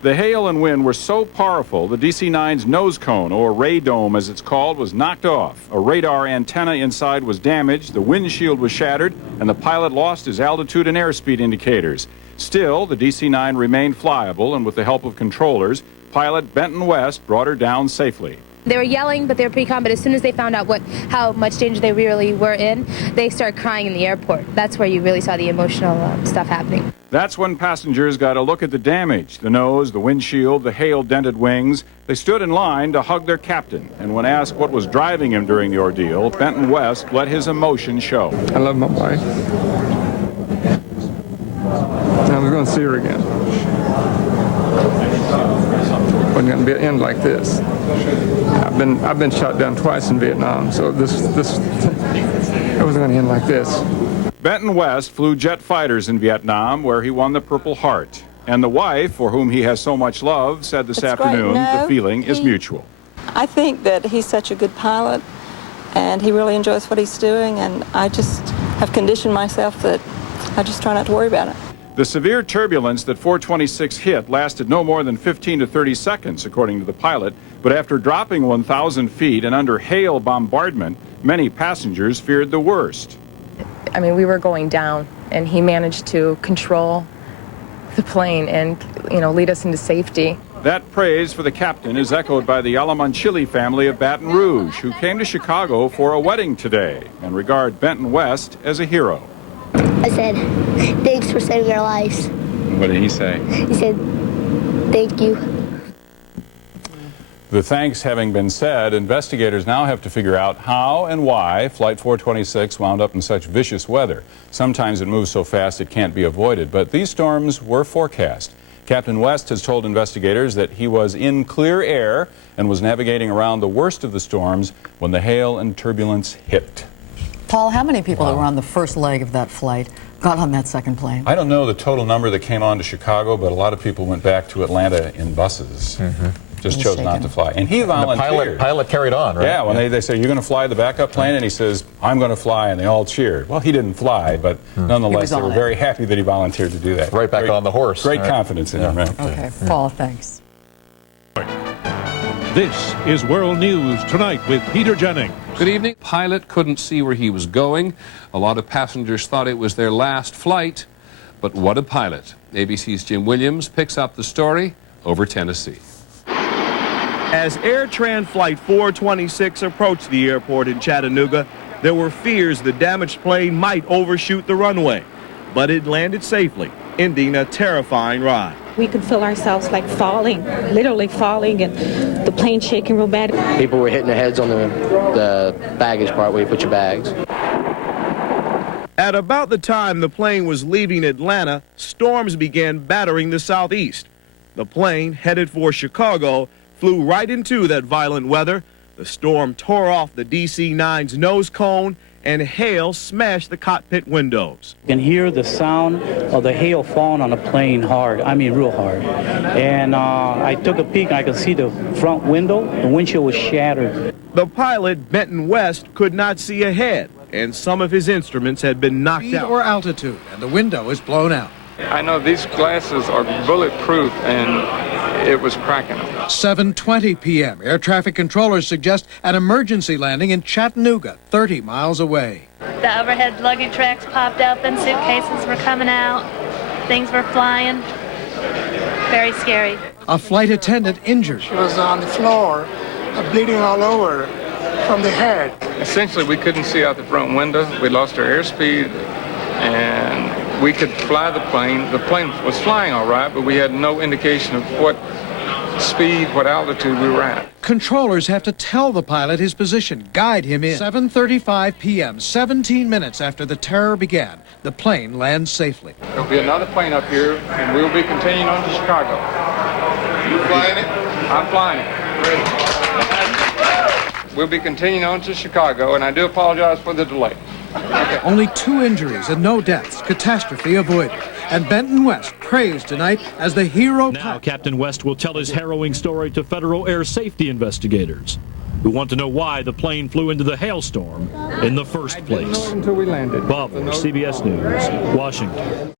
The hail and wind were so powerful, the DC-9's nose cone, or radome as it's called, was knocked off. A radar antenna inside was damaged, the windshield was shattered, and the pilot lost his altitude and airspeed indicators. Still, the DC-9 remained flyable, and with the help of controllers, pilot Benton West brought her down safely. They were yelling, but they were pretty calm. But as soon as they found out how much danger they really were in, they started crying in the airport. That's where you really saw the emotional stuff happening. That's when passengers got a look at the damage, the nose, the windshield, the hail-dented wings. They stood in line to hug their captain. And when asked what was driving him during the ordeal, Benton West let his emotion show. I love my wife. Now we're going to see her again. Wasn't going to be an end like this. I've been shot down twice in Vietnam, so it wasn't going to end like this. Benton West flew jet fighters in Vietnam, where he won the Purple Heart. And the wife, for whom he has so much love, said this afternoon the feeling is mutual. I think that he's such a good pilot, and he really enjoys what he's doing, and I just have conditioned myself that I just try not to worry about it. The severe turbulence that 426 hit lasted no more than 15 to 30 seconds, according to the pilot. But after dropping 1,000 feet and under hail bombardment, many passengers feared the worst. I mean, we were going down, and he managed to control the plane and, lead us into safety. That praise for the captain is echoed by the Alamanchili family of Baton Rouge, who came to Chicago for a wedding today and regard Benton West as a hero. I said, thanks for saving our lives. What did he say? He said, thank you. The thanks having been said, investigators now have to figure out how and why Flight 426 wound up in such vicious weather. Sometimes it moves so fast it can't be avoided, but these storms were forecast. Captain West has told investigators that he was in clear air and was navigating around the worst of the storms when the hail and turbulence hit. Paul, how many people that were on the first leg of that flight got on that second plane? I don't know the total number that came on to Chicago, but a lot of people went back to Atlanta in buses. Just chose not to fly. And he volunteered. The pilot carried on, right? Yeah, when they say, you're going to fly the backup plane? And he says, I'm going to fly, and they all cheered. Well, he didn't fly, but nonetheless, they were very happy that he volunteered to do that. Right back on the horse. Great confidence in him, right? Okay, Paul, thanks. This is World News Tonight with Peter Jennings. Good evening. Pilot couldn't see where he was going. A lot of passengers thought it was their last flight. But what a pilot. ABC's Jim Williams picks up the story over Tennessee. As AirTran Flight 426 approached the airport in Chattanooga, there were fears the damaged plane might overshoot the runway. But it landed safely, ending a terrifying ride. We could feel ourselves like falling, literally falling, and the plane shaking real bad. People were hitting their heads on the baggage part where you put your bags. At about the time the plane was leaving Atlanta, storms began battering the southeast. The plane, headed for Chicago, flew right into that violent weather. The storm tore off the DC-9's nose cone, and hail smashed the cockpit windows. You can hear the sound of the hail falling on the plane hard, I mean real hard. And I took a peek and I could see the front window, the windshield was shattered. The pilot, Benton West, could not see ahead, and some of his instruments had been knocked out. Speed or altitude, and the window is blown out. I know these glasses are bulletproof, and it was cracking. 7:20 p.m. Air traffic controllers suggest an emergency landing in Chattanooga, 30 miles away. The overhead luggage racks popped open, suitcases were coming out, things were flying. Very scary. A flight attendant injured. She was on the floor, bleeding all over from the head. Essentially, we couldn't see out the front window. We lost our airspeed, and we could fly the plane. The plane was flying all right, but we had no indication of what speed, what altitude we were at. Controllers have to tell the pilot his position, guide him in. 7:35 p.m., 17 minutes after the terror began, the plane lands safely. There'll be another plane up here, and we'll be continuing on to Chicago. You flying it? I'm flying it. Ready. We'll be continuing on to Chicago, and I do apologize for the delay. Okay. Only 2 injuries and no deaths. Catastrophe avoided. And Benton West praised tonight as the hero. Now Captain West will tell his harrowing story to federal air safety investigators who want to know why the plane flew into the hailstorm in the first place. Until we landed. Bob, CBS News, Washington.